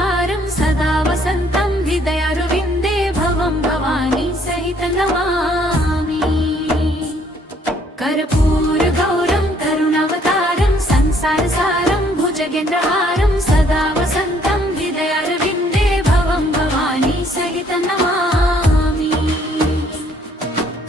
भुजगेन्द्रहारं सदा वसन्तं हृदयारविन्दे भवं भवानी सहित नमामि। कर्पूरगौरं करुणावतारं संसारसारं भुजगेन्द्रहारं सदा वसन्तं हृदयारविन्दे भवं भवानी सहित नमामि।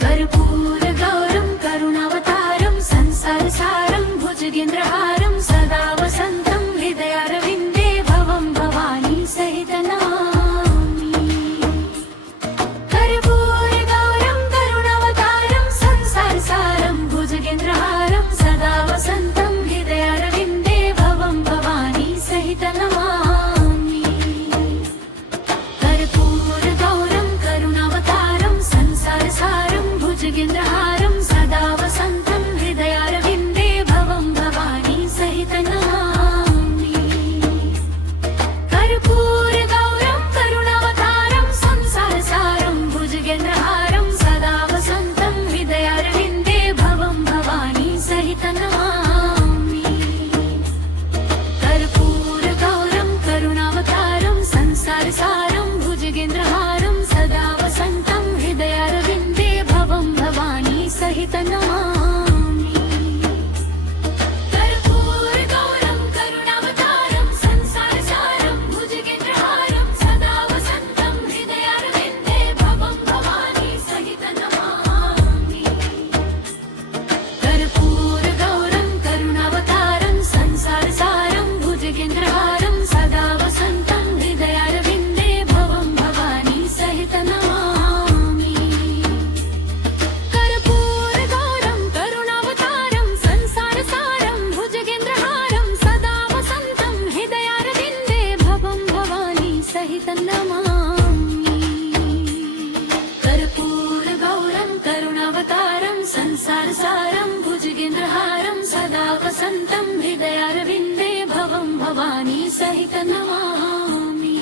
कर्पूरगौरं करुणावतारं संसारसारं भुजगेन्द्रहारं सदा वसन्तं हृदयारविन्दे भवं भवानी सहित नमामि। कर्पूरगौरं करुणावतारं संसारसारं भुजगेन्द्रहारं सदा वसन्तं हृदयारविन्दे भवं भवानी सहित नमामि। कर्पूरगौरं करुणावतारं संसारसारं भुजगेन्द्रहारं सदा वसन्तं हृदयारविन्दे भवं भवानी सहित नमामि। कर्पूरगौरं करुणावतारं संसारसारं भुजगेन्द्रहारं सदा वसन्तं हृदयारविन्दे भवं भवानी सहित नमामि। कर्पूरगौरं करुणावतारं संसारसारं भुजगेन्द्रहारं सदा वसन्तं हृदयारविन्दे भवं भवानी सहित नमामि। कर्पूरगौरं करुणावतारं संसारसारं भुजगेन्द्रहारं सदा वसन्तं हृदयारविन्दे भवं भवानी सहित नमामि। कर्पूरगौरं करुणावतारं संसारसारं भुजगेन्द्रहारं सदा वसन्तं हृदयारविन्दे भवं भवानी सहित नमामि। कर्पूरगौरं करुणावतारं संसारसारं भुजगेन्द्रहारं सदा वसन्तं हृदयारविन्दे भवं भवानी सहित नमामि। कर्पूरगौरं करुणावतारं संसारसारं भुजगेन्द्रहारं सदा वसन्तं हृदयारविन्दे भवं भवानी सहित नमामि।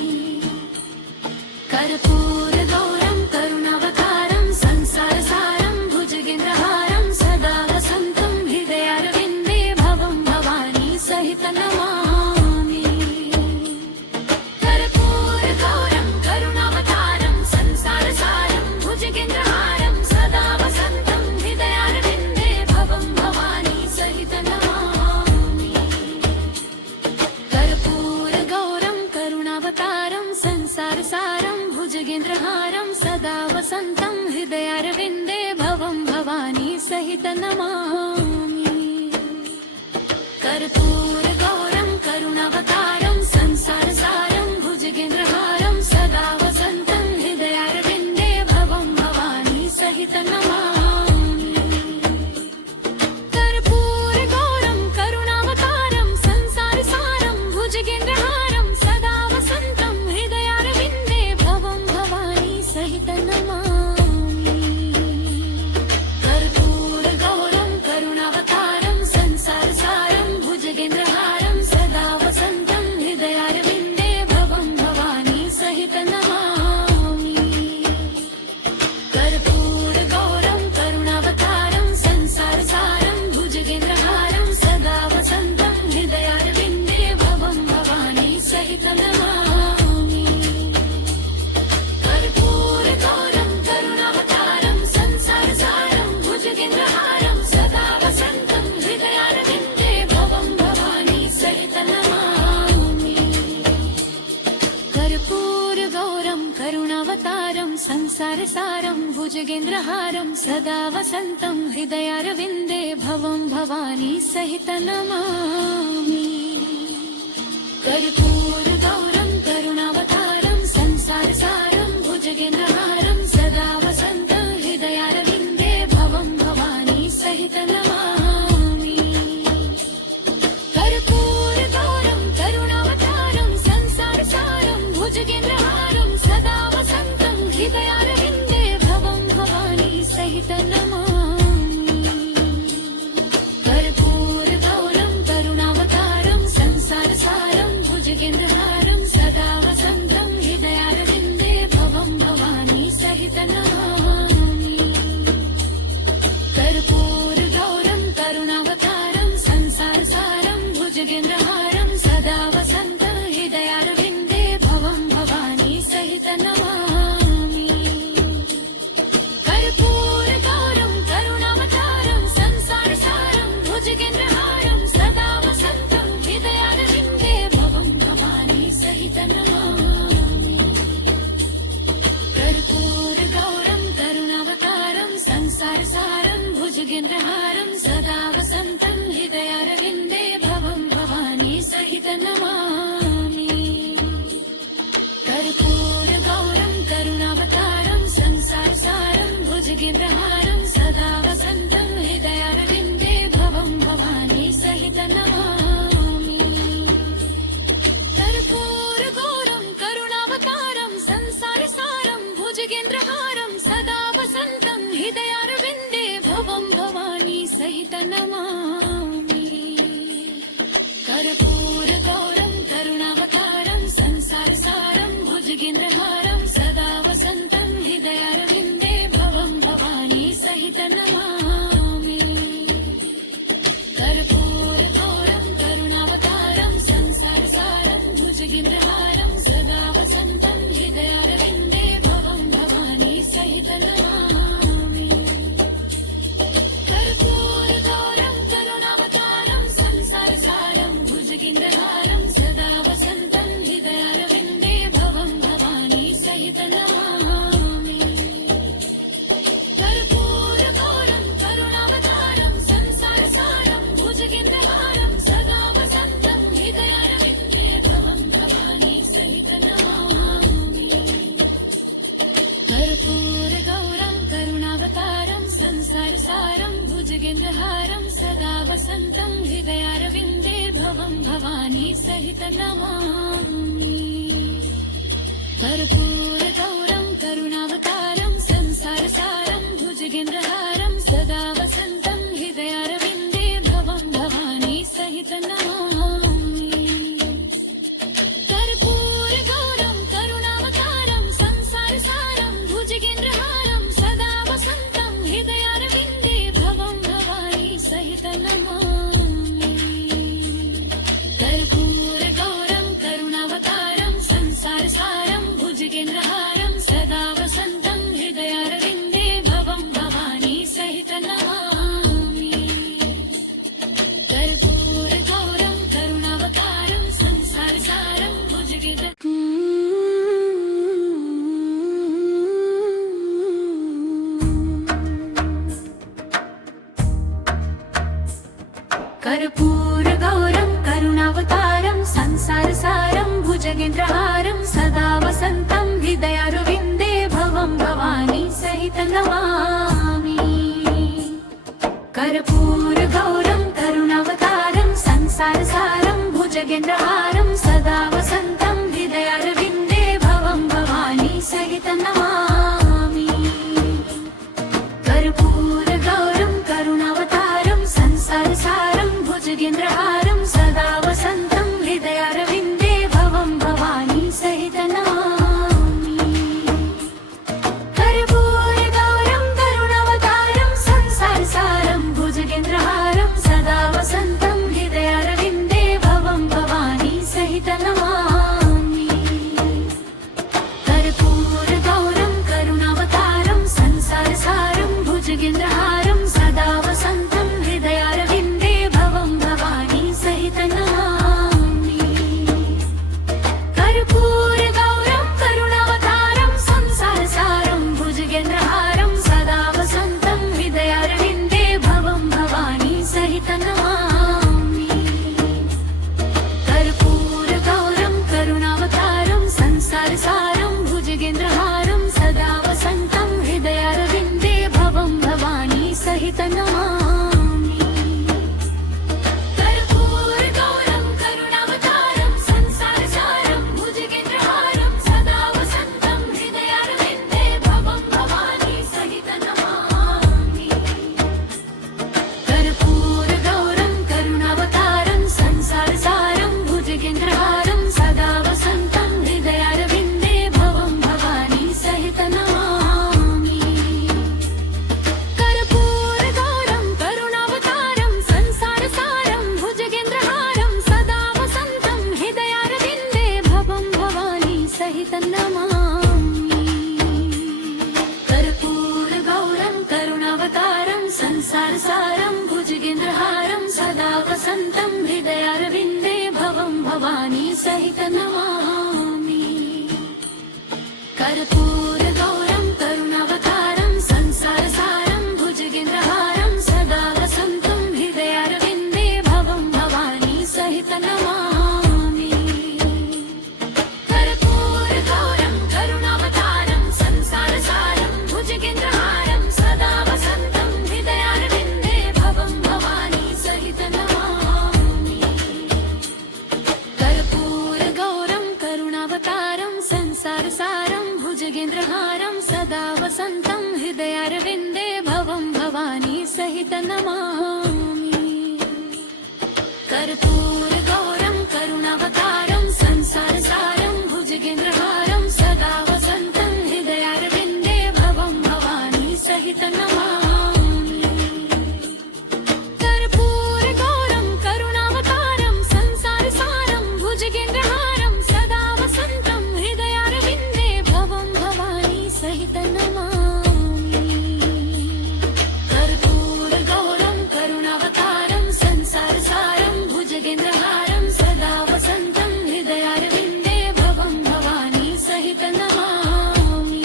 कर्पूरगौरं करुणावतारं संसारसारं भुजगेन्द्रहारं सदा वसन्तं हृदयारविन्दे भवं भवानी सहित नमामि। कर्पूरगौरं करुणावतारं संसारसारं भुजगेन्द्रहारं सदा वसन्तं हृदयारविन्दे भवं भवानी सहित नमामि। कर्पूरगौरं करुणावतारं संसारसारं भुजगेन्द्रहारं सदा वसन्तं हृदयारविन्दे भवं भवानी सहित नमामि। कर्पूरगौरं करुणावतारं संसारसारं भुजगेन्द्रहारं सदा वसन्तं हृदयारविन्दे भवं भवानी सहित नमामि। कर्पूरगौरं करुणावतारं संसारसारं भुजगेन्द्रहारं सदा वसन्तं हृदयारविन्दे भवं भवानी सहित नमामि। कर्पूरगौरं करुणावतारं संसारसारं भुजगेन्द्रहारं सदा वसन्तं हृदयारविन्दे भवं भवानी सहित नमामि। कर्पूरगौरं करुणावतारं संसारसारं भुजगेन्द्रहारं सदा वसन्तं हृदयारविन्दे भवं भवानी सहित नमामि। कर्पूरगौरं करुणावतारं संसारसारं भुजगेन्द्रहारं सदा वसन्तं हृदयारविन्दे भवं भवानी सहित नमामि। कर्पूरगौरं करुणावतारं संसारसारं भुजगेन्द्रहारं सदा वसन्तं हृदयारविन्दे भवं भवानी सहित नमामि। कर्पूरगौरं करुणावतारं संसारसारं भुजगेन्द्रहारं सदा वसन्तं हृदयारविन्दे भवं भवानी सहित नमामि। कर्पूरगौरं करुणावतारं संसारसारं भुजगेन्द्रहारं सदा वसन्तं हृदयारविन्दे भवं भवानी सहित नमामि। कर्पूरगौरं करुणावतारं संसारसारं भुजगेन्द्रहारं नमामि। कर्पूरगौरं करुणावतारं संसारसारं भुजगेन्द्रहारं सदा वसन्तं हृदयारविन्दे भवं भवानी सहितं नमामि। कर्पूरगौरं करुणावतारं संसारसारं भुजगेन्द्रहारं सदा वसन्तं हृदयारविन्दे भवं भवानी सहितं नमामि। कर्पूरगौरं करुणावतारं संसारसारं भुजगेन्द्रहारं सदा वसन्तं हृदयारविन्दे भवं भवानी सहितं नमामि। कर्पूरगौरं करुणावतारं संसारसारं भुजगेन्द्रहारं सदा वसन्तं हृदयारविन्दे भवं भवानी सहितं नमामि। कर्पूरगौरं करुणावतारं संसारसारं भुजगेन्द्रहारं सदा वसन्तं हृदयारविन्दे भवं भवानी सहितं नमामि। कर्पूरगौरं करुणावतारं संसारसारं भुजगेन्द्रहारं सदा वसन्तं हृदयारविन्दे भवं भवानी सहितं नमामि। कर्पूरगौरं करुणावतारं संसारसारं भुजगेन्द्रहारं सदा वसन्तं हृदयारविन्दे भवं भवानी सहितं नमामि। कर्पूरगौरं करुणावतारं संसारसारं भुजगेन्द्रहारं सदा वसन्तं हृदयारविन्दे भवं भवानी सहितं नमामि। कर्पूरगौरं करुणावतारं संसारसारं भुजगेन्द्रहारं सदा वसन्तं हृदयारविन्दे भवं भवानी सहितं नमामि। कर्पूरगौरं करुणावतारं संसारसारं भुजगेन्द्रहारं सदा वसन्तं हृदयारविन्दे भवं भवानी सहितं नमामि। कर्पूरगौरं करुणावतारं संसारसारं भुजगेन्द्रहारं सदा वसन्तं हृदयारविन्दे भवं भवानी सहितं नमामि। कर्पूरगौरं करुणावतारं संसारसारं भुजगेन्द्र कर्पूरगौरं करुणावतारं संसारसारं भुजगेन्द्रहारं सदा वसन्तं हृदयारविन्दे भवं भवानी सहितं नमामि। कर्पूरगौरं करुणावतारं संसारसारं भुजगेन्द्रहारं सदा वसन्तं हृदयारविन्दे भवं भवानी सहितं नमामि। कर्पूरगौरं करुणावतारं संसारसारं भुजगेन्द्रहारं सदा वसन्तं हृदयारविन्दे भवं भवानी सहितं नमामि। कर्पूरगौरं करुणावतारं संसारसारं भुजगेन्द्रहारं सदा वसन्तं हृदयारविन्दे भवं भवानी सहितं नमामि। कर्पूरगौरं करुणावतारं संसारसारं भुजगेन्द्रहारं सदा वसन्तं हृदयारविन्दे भवं भवानी सहितं नमामि। कर्पूरगौरं करुणावतारं संसारसारं भुजगेन्द्रहारं सदा वसन्तं हृदयारविन्दे भवं भवानी सहितं नमामि। कर्पूरगौरं करुणावतारं संसारसारं भुजगेन्द्रहारं सदा वसन्तं हृदयारविन्दे भवं भवानी सहितं नमामि। कर्पूरगौरं करुणावतारं संसारसारं भुजगेन्द्रहारं सदा वसन्तं हृदयारविन्दे भवं भवानी सहितं नमामि। कर्पूरगौरं करुणावतारं संसारसारं भुजगेन्द्रहारं सदा वसन्तं हृदयारविन्दे भवं भवानी सहितं नमामि। कर्पूरगौरं करुणावतारं संसारसारं भुजगेन्द्रहारं सदा वसन्तं हृदयारविन्दे भवं भवानी सहितं नमामि। कर्पूरगौरं करुणावतारं संसारसारं भुजगेन्द्रहारं सदा वसन्तं हृदयारविन्दे भवं भवानी सहितं नमामि। कर्पूरगौरं करुणावतारं संसारसारं भुजगेन्द्रहारं सदा वसन्तं हृदयारविन्दे भवं भवानी सहित नमामि कर्पूरगौरं करुणावतारं संसारसारं भुजगेन्द्रहारं सदा वसन्तं हृदयारविन्दे भवं भवानी सहित नमामि कर्पूरगौरं करुणावतारं संसारसारं भुजगेन्द्रहारं सदा वसन्तं हृदयारविन्दे भवं भवानी सहित नमामि कर्पूरगौरं करुणावतारं संसारसारं भुजगेन्द्रहारं सदा वसन्तं हृदयारविन्दे भवं भवानी सहित नमामि कर्पूरगौरं करुणावतारं संसारसारं भुजगेन्द्रहारं सदा वसन्तं हृदयारविन्दे भवं भवानी सहित नमामि कर्पूरगौरं करुणावतारं संसारसारं भुजगेन्द्रहारं सदा वसन्तं हृदयारविन्दे भवं भवानी सहित नमामि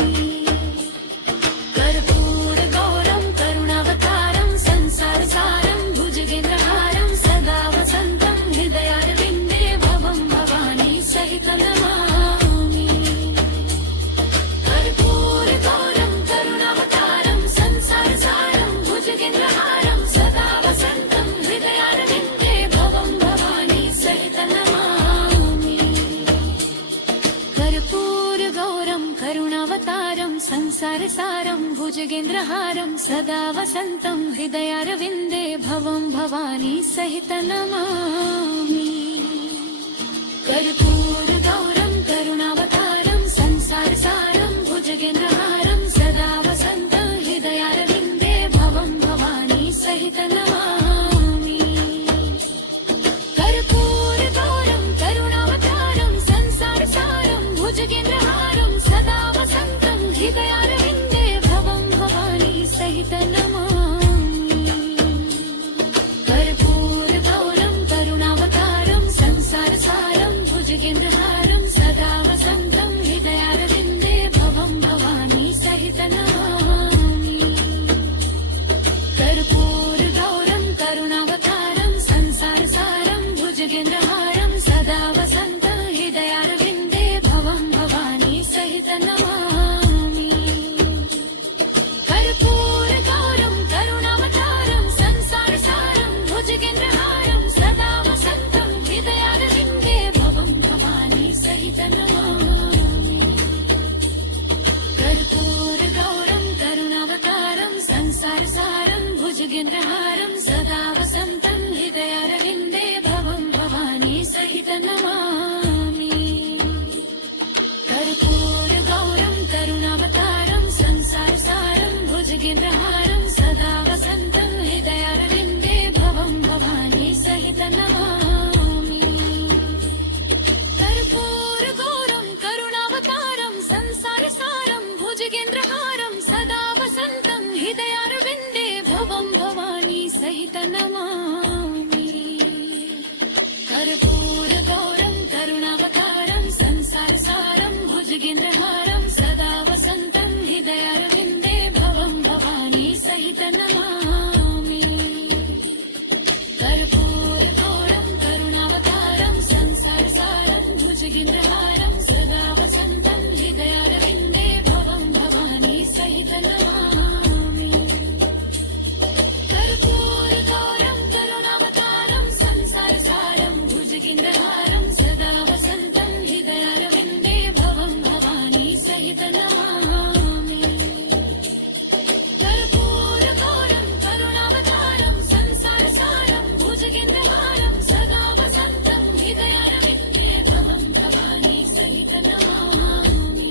कर्पूरगौरं करुणावतारं संसारसारं भुजगेन्द्रहारं सदा वसन्तं हृदयारविन्दे भवं भवानी सहित नमामि कर्पूरगौरं करुणावतारं संसारसारं भुजगेन्द्रहारं सदा वसन्तं हृदयारविन्दे भवं भवानी सहित नमामि कर्पूरगौरं करुणावतारं संसारसारं भुजगेन्द्रहारं सदा वसन्तं हृदयारविन्दे भवं भवानी सहित नमामि कर्पूरगौरं करुणावतारं संसारसारं भुजगेन्द्रहारं सदा वसन्तं हृदयारविन्दे भवं भवानी सहित नमामि कर्पूरगौरं करुणावतारं संसारसारं भुजगेन्द्रहारं सदा वसन्तं हृदयारविन्दे भवं भवानी सहित नमामि कर्पूरगौरं करुणावतारं संसारसारं भुजगेन्द्रहारं सदा वसन्तं हृदयारविन्दे भवं भवानी सहित नमामि कर्पूरगौरं करुणावतारं संसारसारं भुजगेन्द्रहारं सदा वसन्तं हृदयारविन्दे भवं भवानी सहित नमामि कर्पूरगौरं करुणावतारं संसारसारं भुजगेन्द्रहारं सदा वसन्तं हृदयारविन्दे भवं भवानी सहित नमामि कर्पूरगौरं करुणावतारं संसारसारं भुजगेन्द्रहारं सदा वसन्तं हृदयारविन्दे भवं भवानी सहित नमामि कर्पूरगौरं करुणावतारं संसारसारं भुजगेन्द्रहारं सदा वसन्तं हृदयारविन्दे भवं भवानी सहित नमामि कर्पूरगौरं करुणावतारं संसारसारं भुजगेन्द्रहारं सदा वसन्तं हृदयारविन्दे भवं भवानी सहित नमामि कर्पूरगौरं करुणावतारं संसारसारं भुजगेन्द्रहारं सदा वसन्तं हृदयारविन्दे भवं भवानी सहित नमामि कर्पूरगौरं करुणावतारं संसारसारं भुजगेन्द्रहारं सदा वसन्तं हृदयारविन्दे भवं भवानी सहित नमामि कर्पूरगौरं करुणावतारं संसारसारं भुजगेन्द्रहारं सदा वसन्तं हृदयारविन्दे भवं भवानी सहित नमामि कर्पूरगौरं करुणावतारं संसारसारं भुजगेन्द्रहारं सदा वसन्तं हृदयारविन्दे भवं भवानी सहित नमामि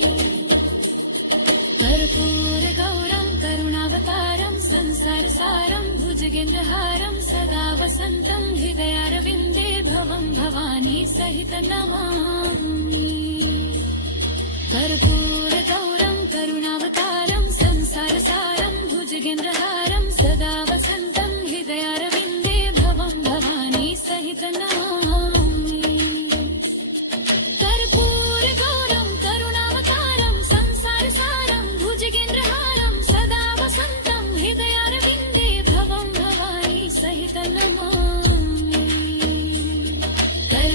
कर्पूरगौरं करुणावतारं संसारसारं भुजगेन्द्रहारं सदा वसन्तं हृदयारविन्दे भवं भवानी सहित नमामि कर्पूर